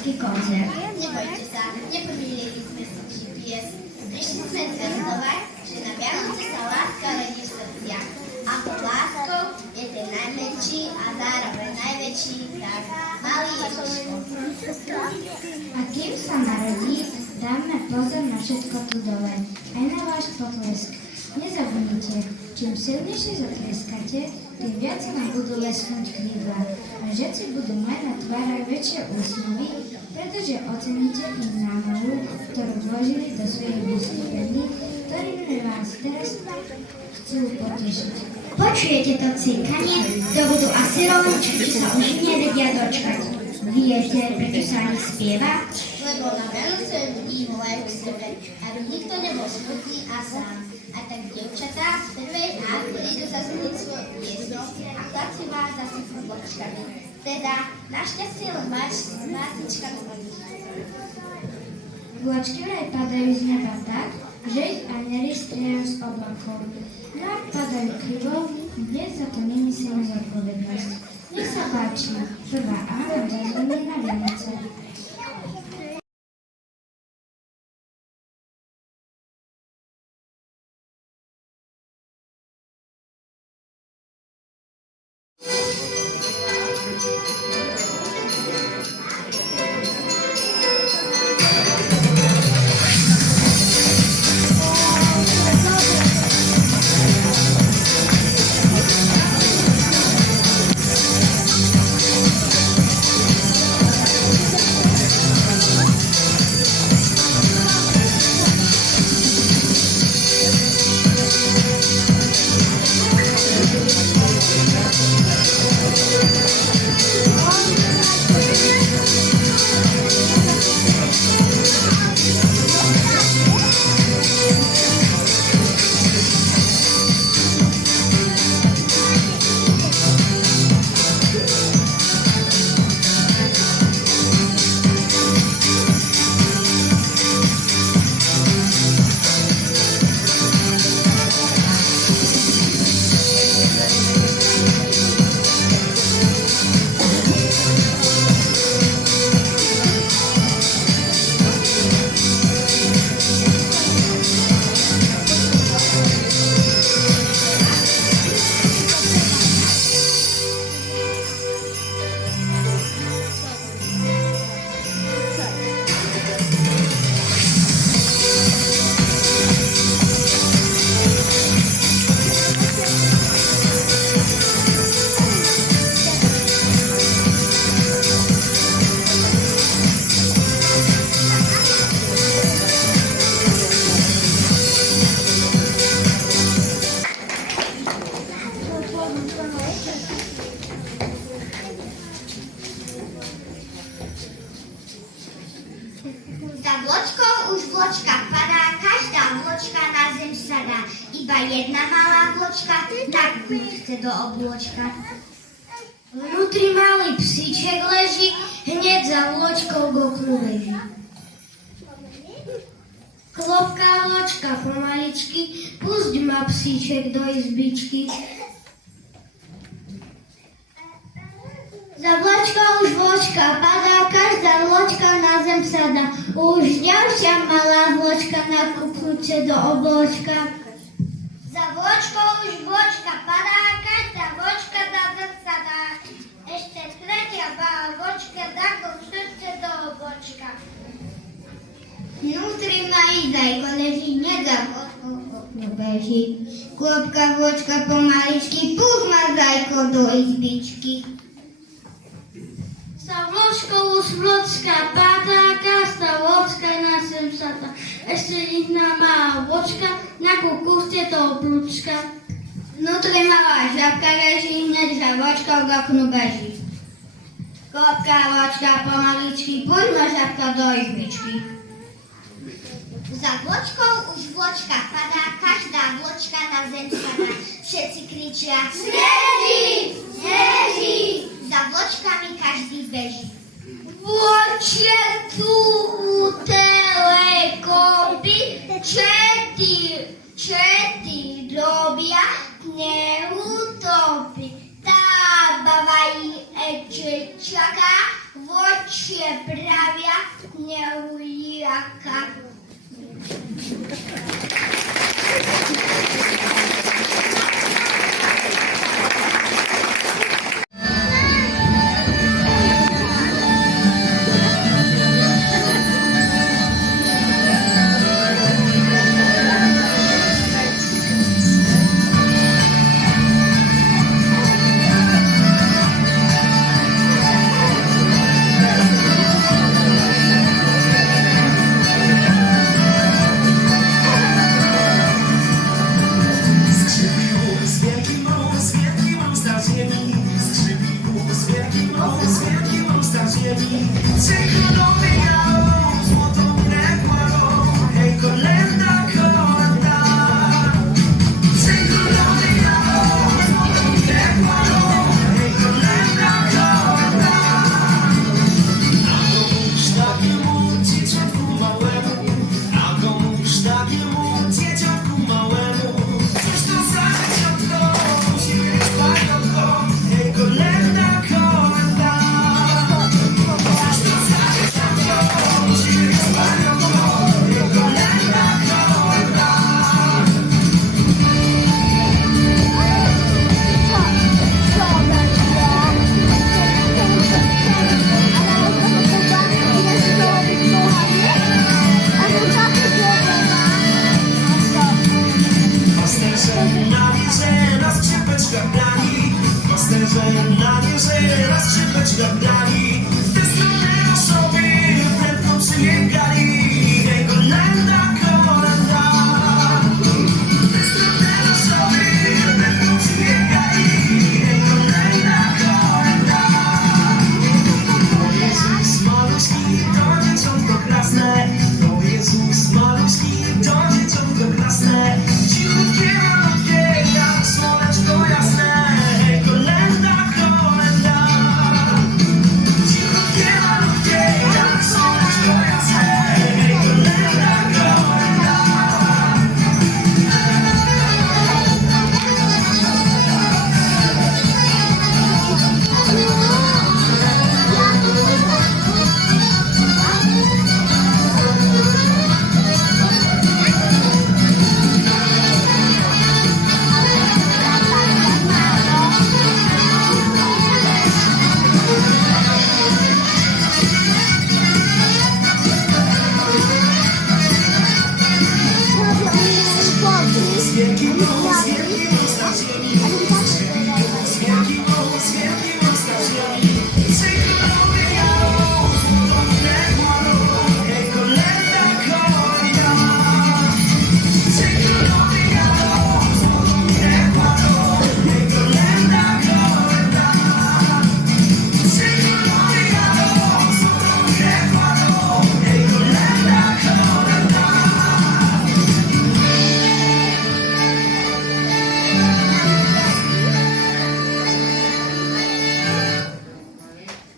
spevácky koncert. Nebojte sa, nepomýlili sme si GPS. Prišli sme zvestovať, že na Vianoce sa láska rodí v srdciach. A pod láskou je ten najmenší a zároveň najväčší dar. Malý Ježiško. A kým sa narodí, dáme pozor na všetko tu dole, aj na váš potlesk. Nezabudnite, čím silnejšie zatleskate, tým viac vám budú lesknúť krídla. A všetci budú mať na tvárach väčšie úsmevy, pretože oceníte ich námahu, ktorú vložili do svojich vystúpení, ktorými vás teraz chcú potešiť. Počujete to cinkanie? To budú asi rolničky, čo sa už nevedia dočkať. Viete, prečo sa ani spieva? Lebo na Vianoce ľudí volajú k sebe, aby nikto nebol smutný a sám. A tak dievčatá z prvej A prídu zazvoniť svoju piesňou a chlapci vás zasypú vločkami. Teda, našťastie len másičkami oni. Vločky vraj padajú z neba tak, že ich anjeli strieľajú z oblakov. No ak padajú krivo, dnes za to nemyslíme zodpovednosť. Nech sa páči, prvá A vám zazvoní na Vianoce. Za vločkou už vločka padá, každá vločka na zem sadá. Iba jedna malá vločka, tak chce do oblôčka. Vnútri malý psíček leží, hneď za vločkou k oknu beží. Klopká vločka pomaličky, pusť ma psíček do izbičky. Za vločkou už vločka padá, každá vločka na zem sadá. Už ďalšia malá vločka nakúpnúce do oblôčka. Za vločkou už vločka padá, každá vločka na zem sadá. Ešte tretia malá vločka nakúpnúce do oblôčka. Vnútri malý zajko leží, hneď za vločkou okno beží. Klopká vločka pomaličky, pusť ma zajko do izbičky. Za vločkou už vločka padá, každá vločka na zem sadá. Ešte jedna malá vločka, na kúkúste do oblúčka. Vnútri malá žabka leží, hneď za vločkou k oknu beží. Klopká vločka pomaličky, poď ma žabka do izbičky. Za vločkou už vločka padá, každá vločka na zem sadá. Všetci kričia sneží, sneží. Za vločkami každý beží. Vločie tu u telekompy, čety robia, neutopy. Tá baba ešte čaká, vočie pravia neuliaka.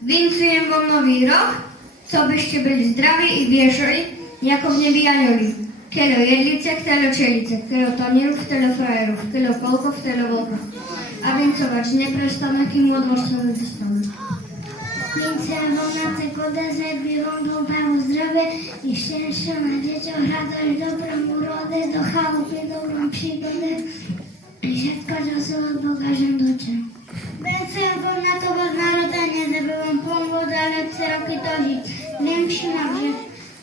Wincuję wam nový rok, co byście byli zdraví i věšeli, jako v nebi anjoli. Kelo jedlice, kelo čelice, kelo tanilów, kelo frajerów, kelo kolkov, kelo volkov. A vincować neprestanę, kým odmorcovi dostanę. Vincujem vám na tej podeze, by vám dlhého zdravia i šťastia na deťoch, radosť, dobrú úrode, do chalupy, dobrú prígode i všetko, čo sú od Boha žanduče. Vincujem vám na to vás narodenie, aby vám pomôcť a lepšie roky dožiť.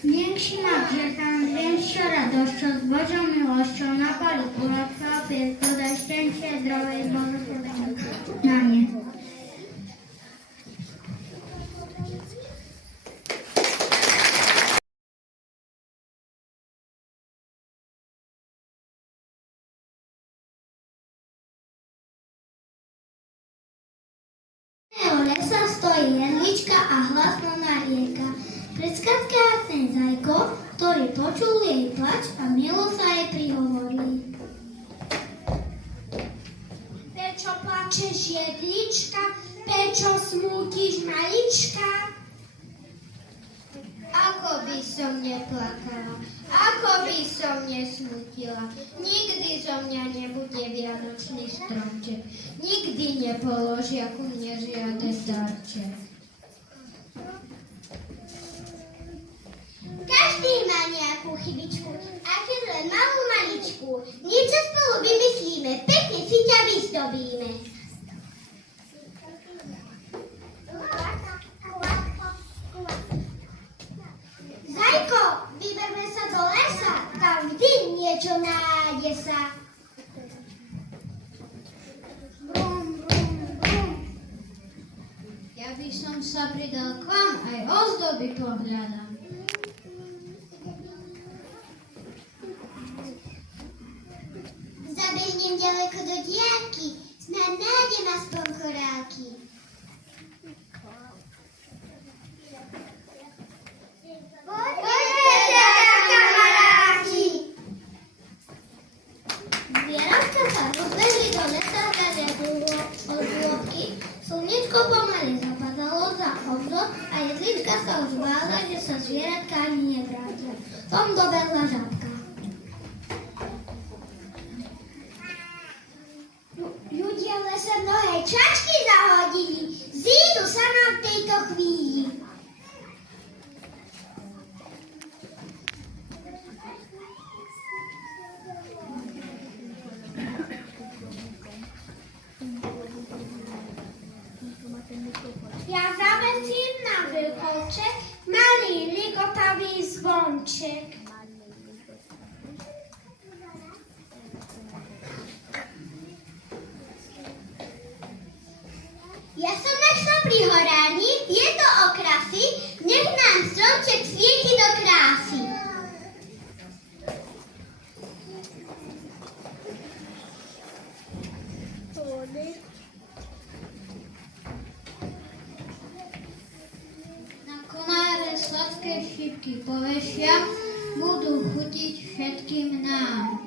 Większyma grzechami, większą radością, z Bożą miłością, na paluchu, łatwa opieko, daj szczęście, zdrowie i błogosławieństwo. Na nie. Lesa stojí jedlička a hlasno narieka. Predskazka ten zajko, ktorý počul jej plač a milo sa jej prihovorili. Prečo plačeš jedlička, prečo smútiš malička? Ako by som neplakala, ako by som nesmutila, nikdy zo mňa nebude vianočný stromček, nikdy nepoložia ku mne žiaden darček. Každý má nejakú chybičku, a keď len malú maličku. Niečo spolu vymyslíme, pekne si ťa vyzdobíme. Zajko, vyberme sa do lesa, tam vždy niečo nájde sa. Brum, brum, brum. Ja by som sa pridal k vám, aj ozdoby pohľadám. Zabehnem ďaleko do diaľky, snad nájdem aspoň korálky. Poďte, kamaráti! Zvieratka sa rozbehli do lesa hľadať od lôpky. Slniečko pomaly zapadalo za obzor a jedlička sa už bála, že sa zvieratka ani nevrátia. Tom dobehla žabka. Ľudia v lese mnohé čačky zahodili. Zídu sa nám v tejto chvíli. Ja zavesím na vrcholček malý ligotavý zvonček. Ja som našla pri horárni tieto okrasy, nech nám stromček svieti do krásy. Na konáre sladké šipky povešia, budú chutiť všetkým nám.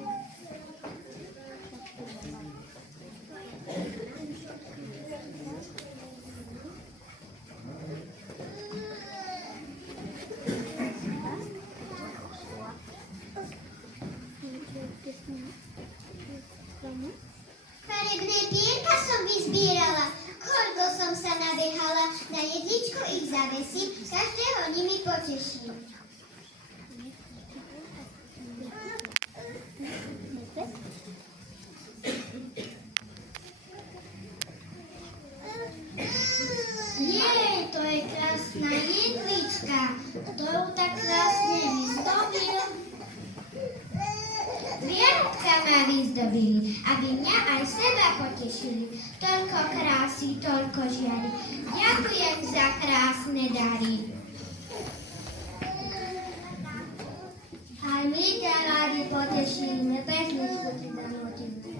Farebné pierka som vyzbierala, koľko som sa nabehala, na jedličku ich zavesím, každého nimi poteším. Jej, to je krásna jedlička, ktorú tak krásne vyzdobil. Zvieratka ma vyzdobili, aby mňa aj seba potešili. Toľko krásy, toľko žiary. Ďakujem za krásne dary. Aj my ťa rádi potešíme, pesničku ti zanotíme.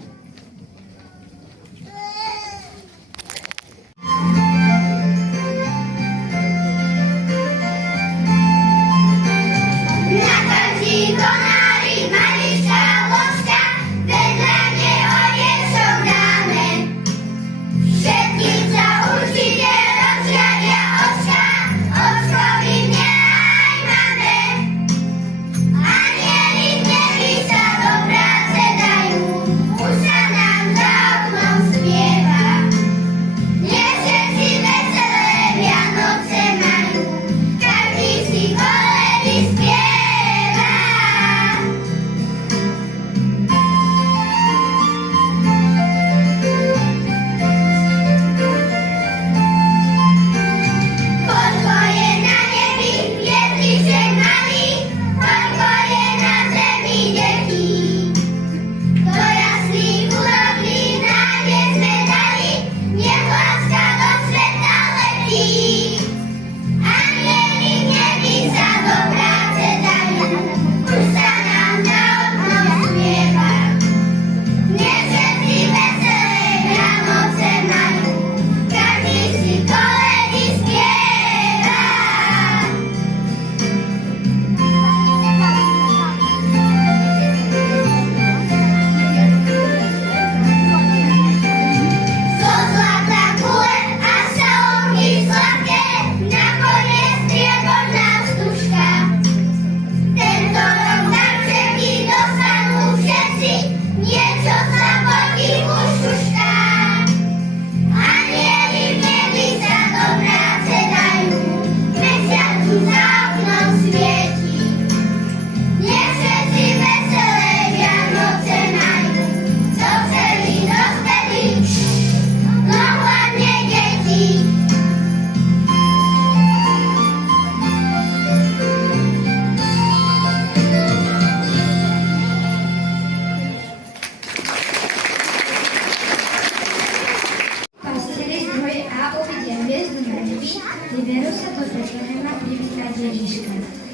Na konci konári maličká ložka, vedľa neho riešok dáme. Všetkým sa určite rozžiaria očka, očkovi mňa aj máme. Anieli v nebi sa do práce dajú,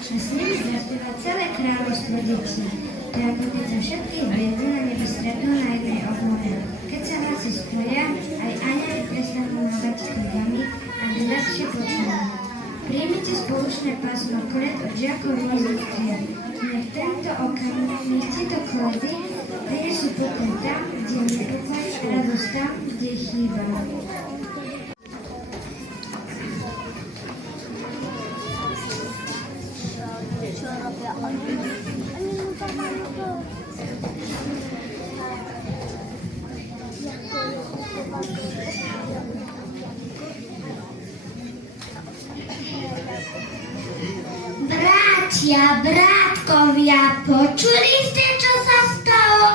a s nimi zaspieva celé kráľovstvo detí. Pravodnica všetkých hviezd na nebi stretnú na jednej oblohe. Keď sa hlasy spoja, aj anjeli prestanú mávať krivami, aby ľahšie počuli. Príjmite spoločné pásmo kolet od žiakov rôznych tried. Nech tento okamih, nech tieto koledy prinesú pokoj tam, kde je neúvaj, radosť tam, kde je chýba. Bratia, bratkovia, počuli ste, čo sa stalo?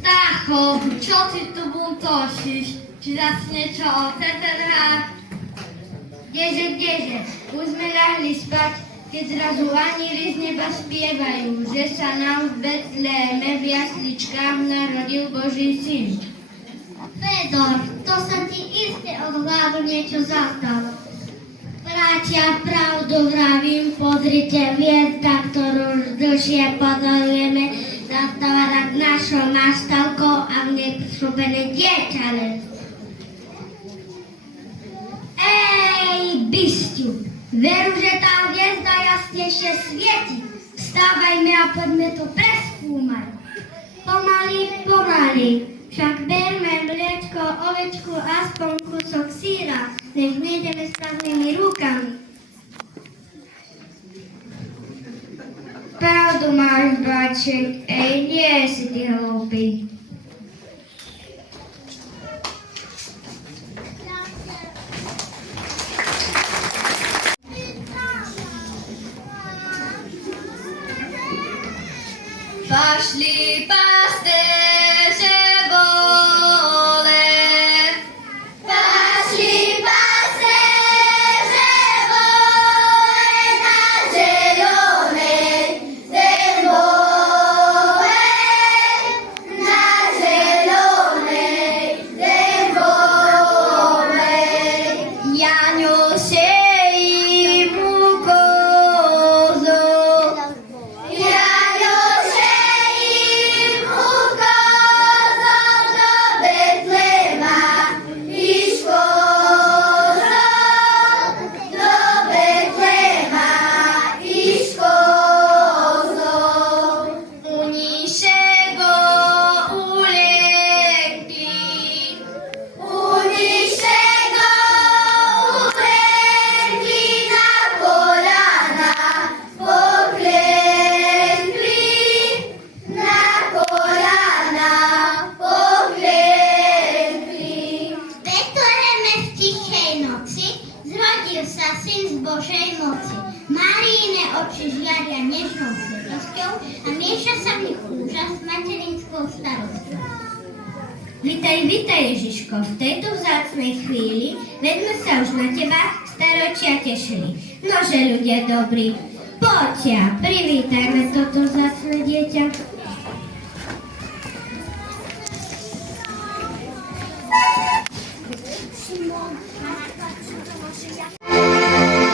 Stacho, čo ty tu buntosíš? Či zase niečo o TTH? Kdeže, už sme ľahli spať, keď zrazu anieli z neba spievajú, že sa nám v Betléme v jasličkách narodil Boží syn. Fedor, to sa ti iste od hlavu niečo zastalo. Bratia, pravdu vravím, pozrite, hviezda, ktorú už dlhšie pozorujeme, zastáva nad našou nástavkou a v nej prislúbené dieťa len. Ej, bystiu, veru, že tá hviezda jasnejšie svieti. Vstávajme a poďme to preskúmať. Pomaly, však berme mliečko, ovečku, aspoň kúsok síra, než nejdeme s prázdnymi rukami. Pravdu máš, báček, nie si ty hlúpy. Poszli pasterze wole. Poszli pasterze wole na zielonej dębowej, na zielonej dębowej. Janio siei mu kozo. Janio siei mu kozo do Betlema, iść kozo do Betlema, iść kozo. Uniszego ulekli. Uniszego uklękli na kolana, poklękli na kolana, poklękli. W Betleheme w cichej nocy zrodil sa syn z Božej moci. Marijine oči žiaria nežnou svetosťou a mieša sa v nich úžas s materinskou starosťou. Vitaj Ježiško, v tejto vzácnej chvíli vedme sa už na teba staročia tešili. Nože ľudia dobrí, poďte a privítajme toto vzácne dieťa.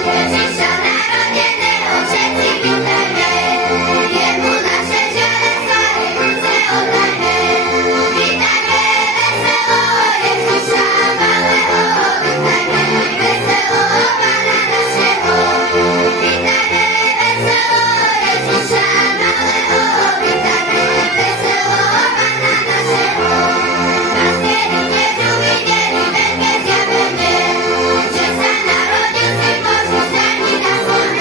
Ježíša narodeného všetci vítajme, jemu naše žiare slávy múdre oddajme. Vítajme veselo Ježíša malého, vítajme veselo Pána našeho. Vítajme veselo Ježíša malého, vítajme veselo Pána našeho. Pastieri tiež uvideli veľké zjavenie, že sa narodil Syn Boží, stráni na svoj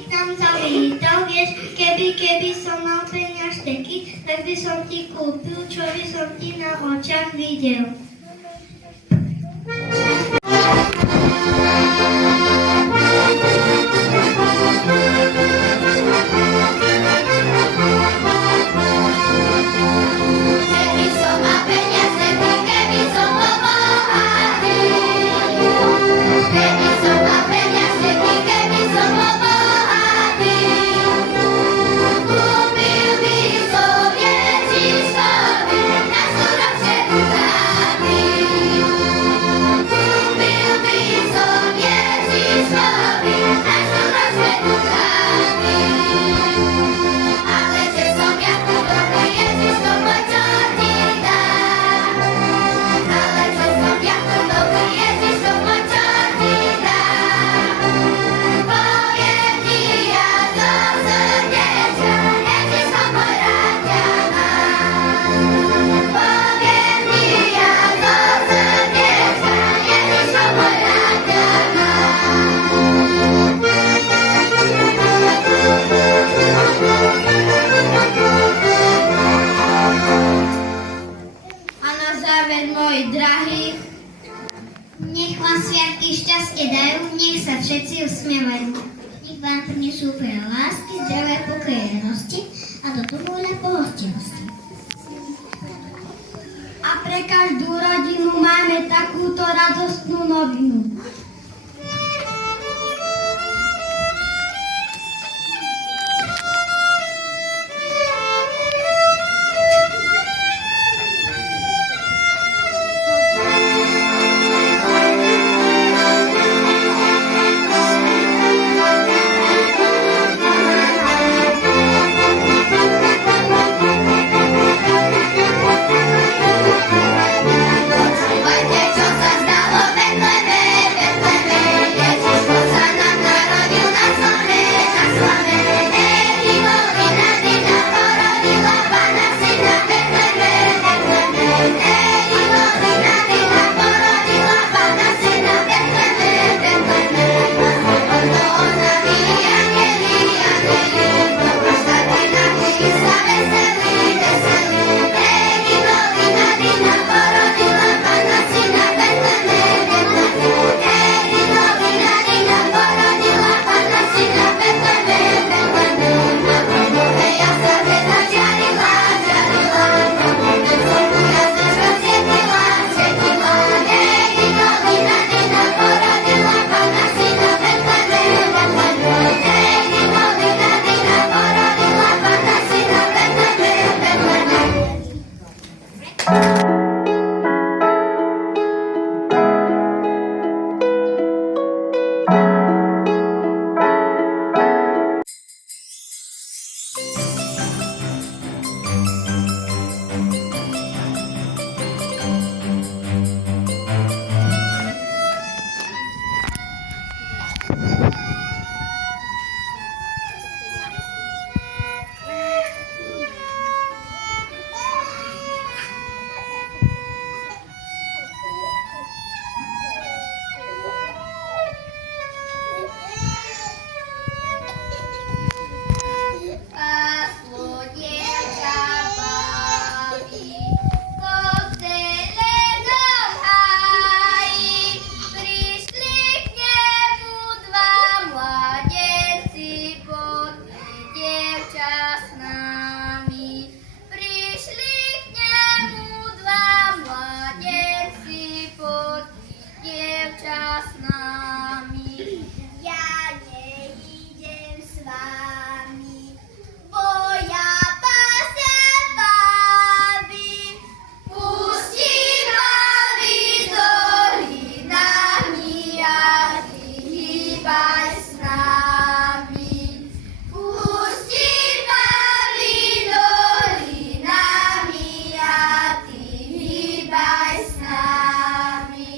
k nám zavítal, vieš, keby som mal peniažteky, tak by som ti kúpil, čo by som ti na očiach videl. Keby som mal peniaze, keby som bol bohatý. Keby som mal peniaze, keby som bol bohatý. Kúpil by som Ježišovi najstaršie Ducati. Kúpil by som Ježišovi najstaršie Ducati. Ale že som ja chudobný, Ježiš to môj čo ti dá. Ale že som ja chudobný, Ježiš to môj čo ti dá. Poviem ti ja zo srdečka, Ježiš to môj rád ťa má. Poviem ti ja zo srdečka, Ježiš to môj rád ťa má. A na záver, moji drahí, nech vám sviatky šťastie dajú, nech sa všetci usmievajú. Nech vám prinesú veľa lásky, zdravia, pokojenosti a do domov pohostinnosti. A pre každú rodinu máme takúto radostnú novinu. Počúvajte, čo sa stalo v Betleme, Betleme. Ježiško sa nám narodil na slame, na slame. Eri Molina Dina porodila Pána syna v Betleme, Betleme. Eri Molina Dina porodila Pána syna v Betleme, Betleme. On to oznámili anjeli, anjeli. Dobro štáty na chvíli sa veselí, veselí. Eri Molina Dina porodila Pána syna v Betleme, Betleme. Eri Molina Dina porodila Pána syna v Betleme, Betleme. Na Bohove jasle hviezda žiarila, žiarila. Na slnku jasne svietila, svietila. Eri Molina Dina porodila Pána syna v Betleme, Betleme. Eri Molina Dina porodila Pána syna v Betleme, Betleme. Pasło dziewczę bawi, koktele do hai. Przyszli k niemu dwa młodzieńcy, poty dziewczę z nami. Przyszli k niemu dwa młodzieńcy, poty dziewczę z nami. Ja nie idę z wami, bo ja pasę bawi. Puści bawi dolinami, a ty hibaj z nami. Puści bawi dolinami, a ty hibaj z nami.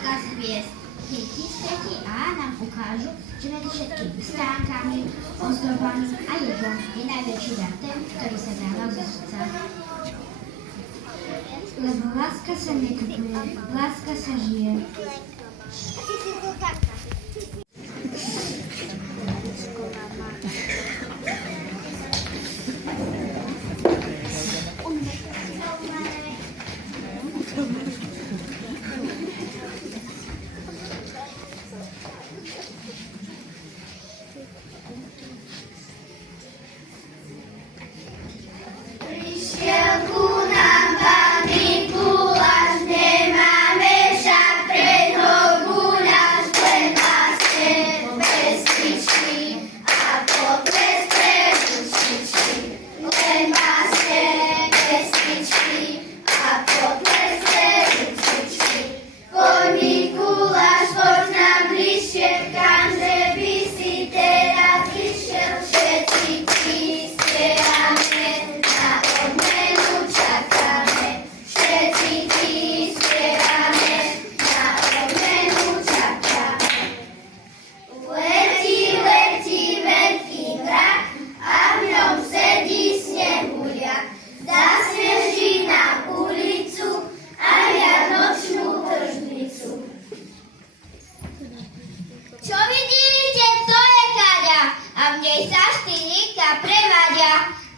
pokaz hviezd. Deti sveti A nám ukážu, že medzi všetkými stánkami, ozdobami a jedlom je najväčší dar ten, ktorý sa dáva zo srdca. Lebo láska sa nekupuje, láska sa žije.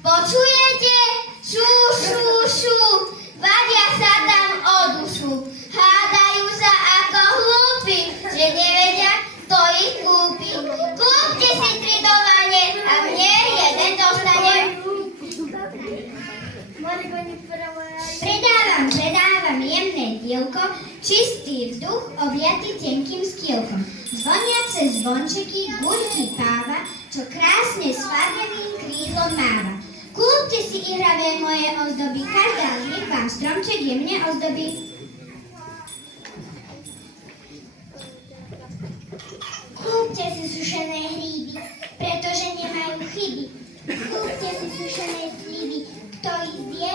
Počujete? Šu, šu, šu, vadia sa tam o dušu. Hádajú sa ako hlúpi, že nevedia, kto ich kúpi. Kúpte si 3 dolane a mne jeden dostane. Predávam jemné dielko, čistý vzduch objatý tenkým skielkom. Zvoniace zvončeky, guľky páva, čo krásne s farnevým krídlom máva. Kúpte si ihravé moje ozdoby, každá z nich vám stromček jemne ozdobí. Kúpte si sušené hríby, pretože nemajú chyby. Kúpte si sušené sliby, kto ich zje,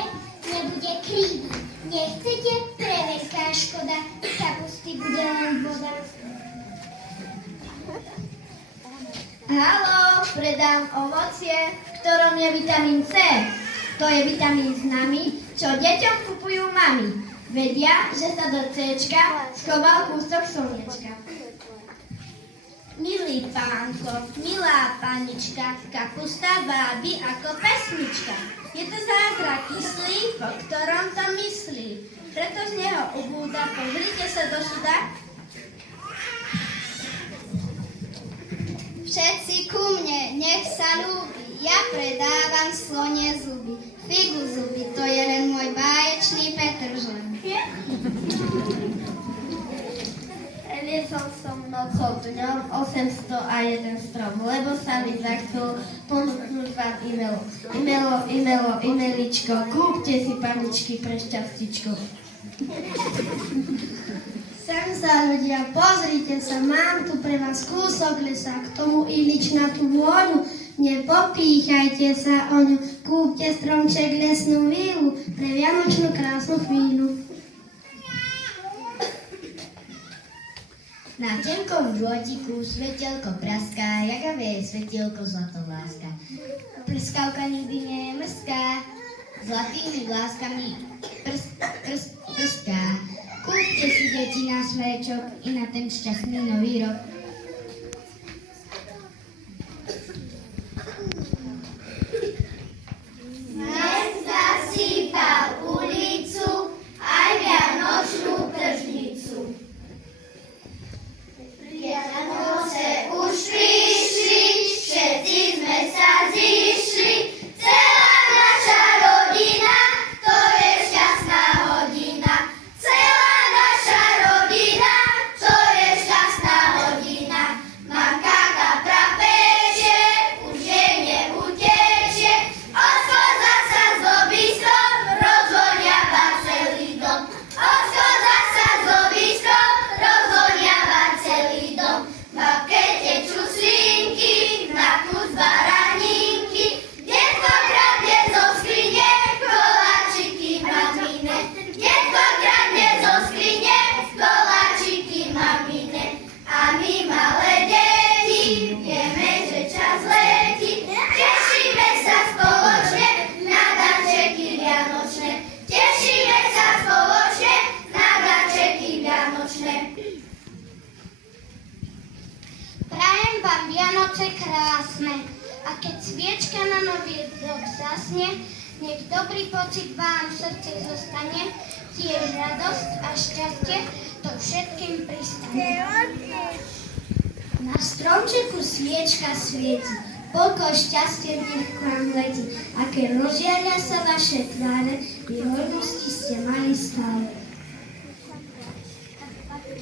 nebude krívy. Nechcete? Preveľká škoda, kapusty bude len voda. Haló, predám ovocie, v ktorom je vitamín C. To je vitamín známy, čo deťom kupujú mami. Vedia, že sa do Cčka schoval kúsok slniečka. Milý pánko, milá panička, kapusta vábi ako pesnička. Je to zázrak kyslý, po ktorom to myslí. Preto z neho ubúda, pozrite sa do suda. Všetci ku mne, nech sa ľúbi, ja predávam slonie zuby. Figu zuby, to je len môj báječný Petržlen. Liezol som nocou dňom 801 strom, lebo sa mi zachcel ponúknuť vám imeličko. Kúpte si, paničky, pre šťastičko. Sem sa ľudia, pozrite sa, mám tu pre vás kúsok lesa, k tomu iličnatú vôňu, nepopíchajte sa o ňu, kúpte stromček lesnú vílu, pre vianočnú krásnu chvíľu. Na tenkom drôtiku svetelko praská, jagavé svetielko zlatoláska. Prskavka nikdy nie je mrzká, zlatými vláskami prská. Kúpte si, deti, na smrečok i na ten šťastný nový rok. Dnes zasýpal ulicu aj vianočnú tržnicu. Vianoce už prišli, všetci sme sa zišli, celá naša rodina, to je šťastná hodina. Celá naša rodina, to je šťastná hodina. Vianoce krásne a keď sviečka na nový rok zasne, nech dobrý pocit vám v srdci zostane, tiež radosť a šťastie to všetkým pristane. Na stromčeku sviečka svieti, pokoj šťastie nech k vám letí, a keď rozžiaria sa vaše tváre, vy hojnosti ste mali stále.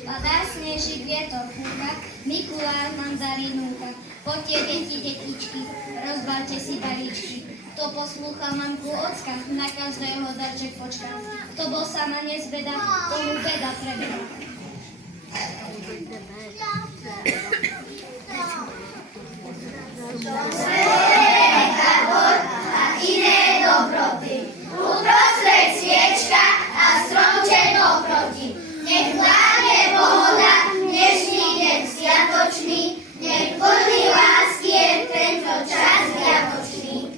Padá sneží vietor fúka, Mikulás mandarinúka. Poďte, deti, detičky, rozbalte si balíčky. Kto poslúchal mamku ocka, na každého darček počká. Kto bol sama nezbeda, tomu beda prebeda. A iné dobroty. Uprostred sviečka a stromček oproti. Nech vládne pohoda, dnešný deň sviatočný, nech plný lásky je tento čas vianočný.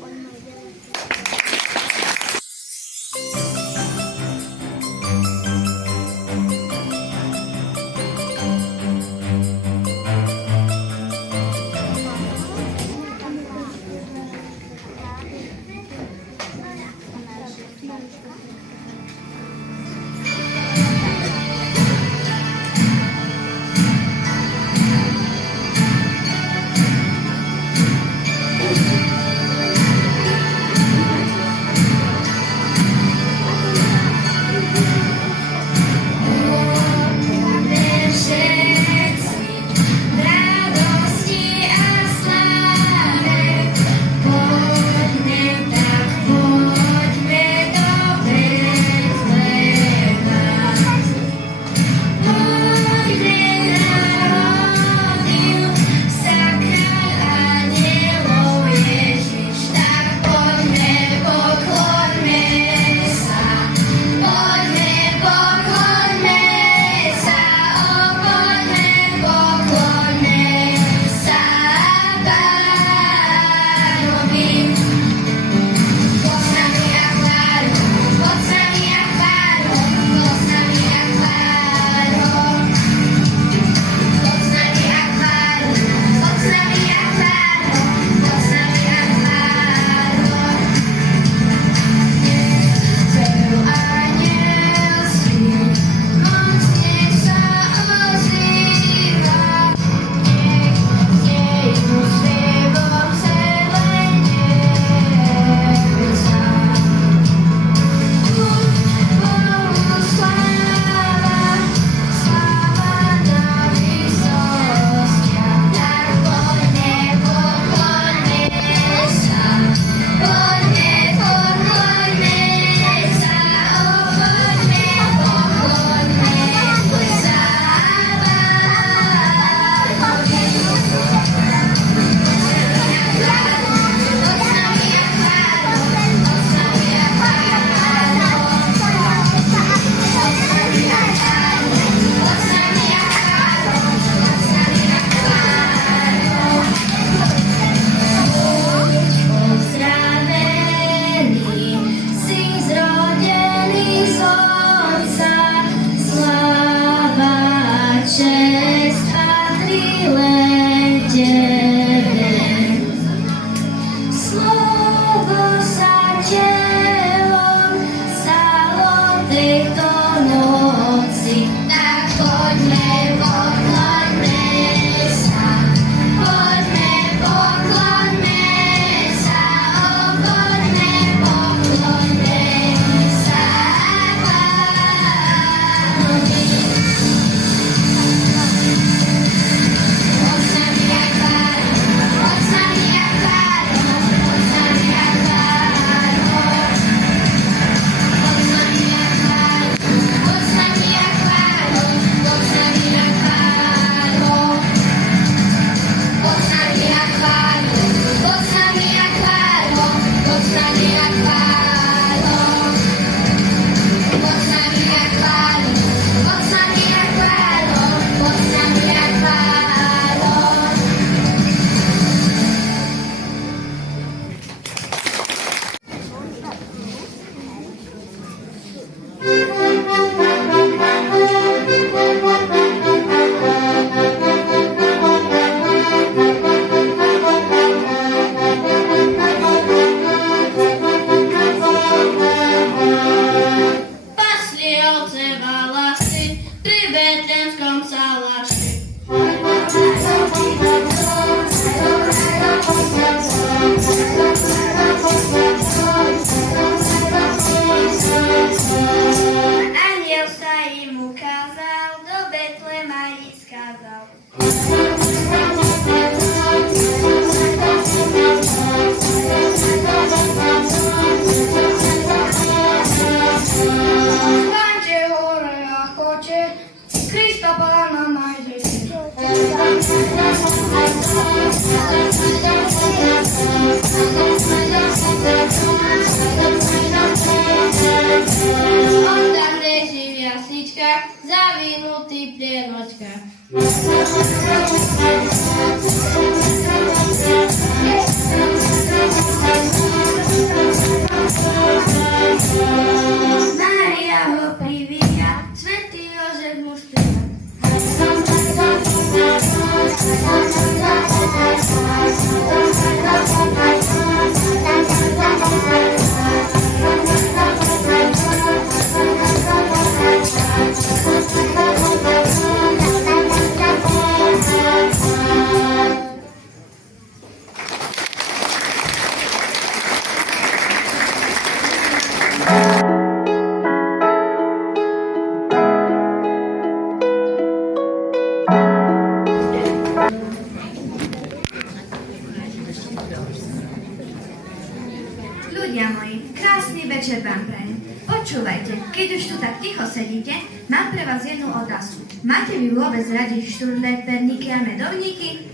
ľudia moji, krásny večer vám prajem. Počúvajte, keď už tu tak ticho sedíte, mám pre vás jednu otázku. Máte vy vôbec radi šturdle, perníky a medovníky?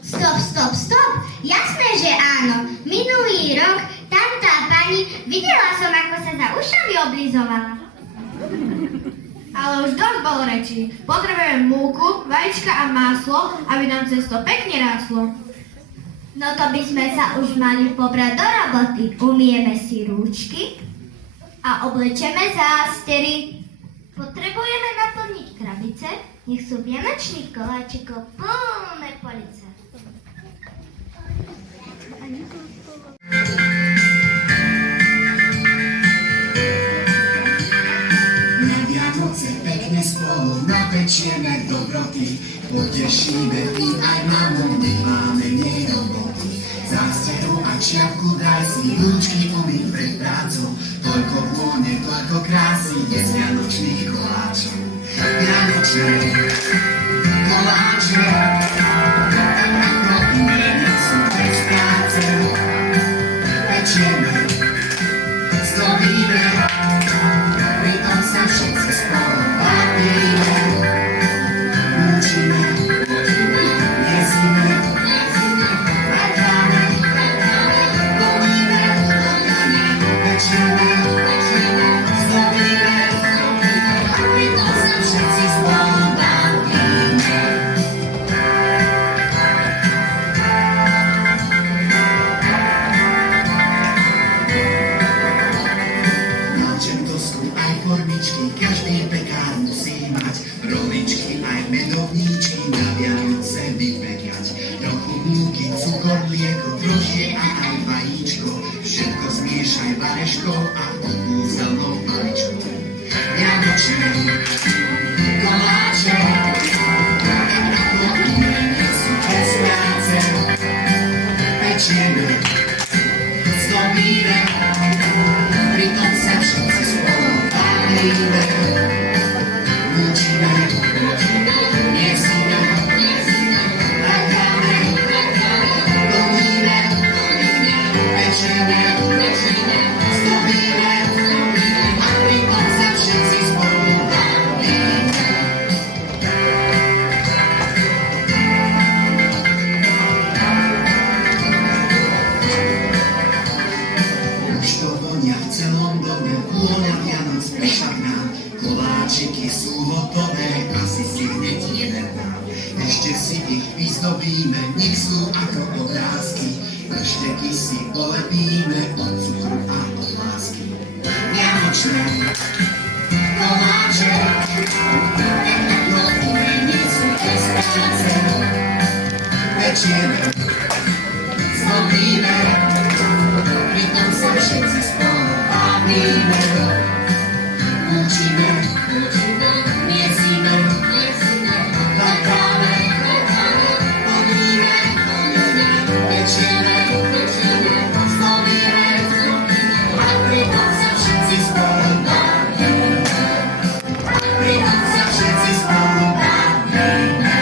Stop. Jasné, že áno. Minulý rok tam tá pani, videla som, ako sa za ušami oblizovala. Ale už dosť bolo rečí. Potrebujeme múku, vajíčka a maslo, aby nám cesto pekne ráslo. No to by sme sa už mali pobrať do roboty. Umieme si rúčky a oblečeme zástery. Potrebujeme naplniť krabice, nech sú vianočných koláčikov plné police. Na Vianoce pekne spolu napečieme dobroty, potešíme i aj mamu, nech máme nej roboty. Zásteru a čiapku daj si, rúčky umyť pred prácou, toľko vône, toľko krásy je z vianočných koláčov. Vianočné koláče, ako umenie sú bez práce, pečieme, zdobíme, pritom sa všetci spolu bavíme, učíme, jezíme, hráme, plníme, pečieme, zdobíme, a pritom sa všetci spolu bavíme. Náčem dosku aj formičky, každý pekár musí mať, roličky aj medovníčky, na Vianoce vypekiať. Trochu múky, cukor, mlieko, droždie a aj vajíčko, všetko zmiešaj vareškou a okúzelnou paličkou. Vianočné koláče, ako umenie sú bez práce, pečieme, zdobíme, pritom sa všetci spolu bavíme, učíme, jezíme, hráme, plníme, pečieme, zdobíme, a pritom sa všetci spolu bavíme. Už to vonia v celom dome, vôňa Vianoc prišla k nám. Koláčiky sú hotové, asi si hneď jeden dám. Ešte si ich vyzdobíme, nech sú ako obrázky. Pršteky si polepíme od cukru a od lásky. Vianočné koláče, ako umenie sú bez práce. Pečieme, zdobíme, pritom sa všetci spolu bavíme, učíme, jezíme, hráme, plníme, pečieme, zdobíme, a pritom sa všetci spolu bavíme, pritom sa všetci spolu bavíme.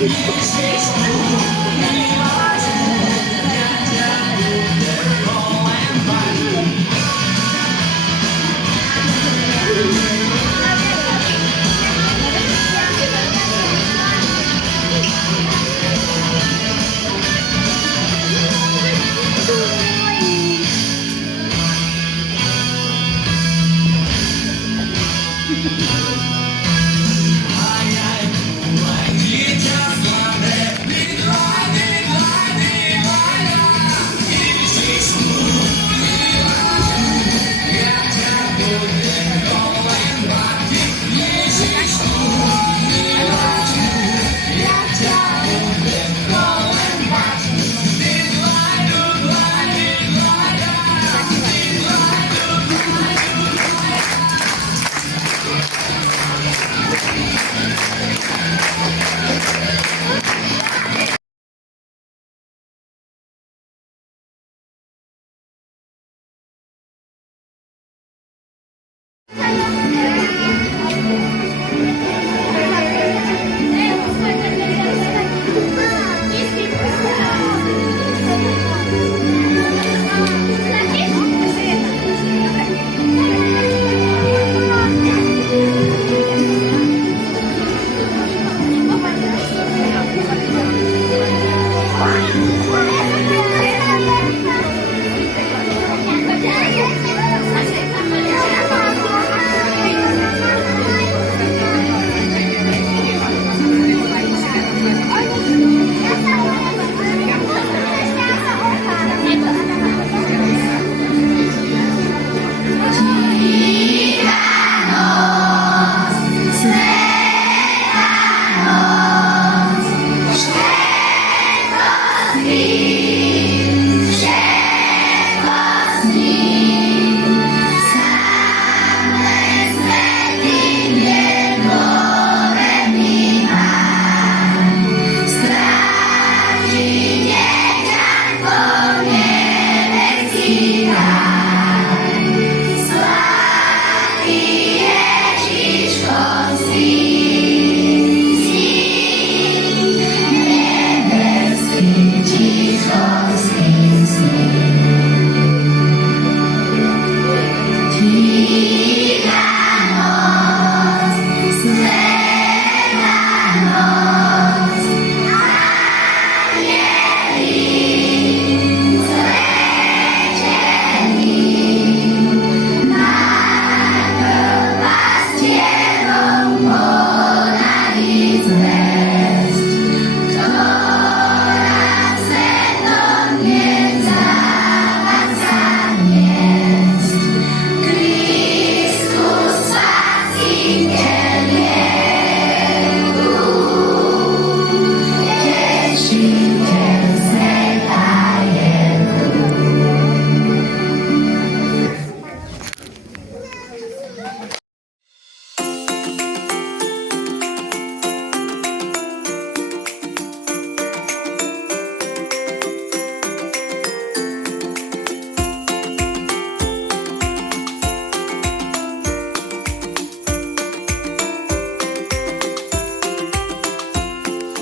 Stay still.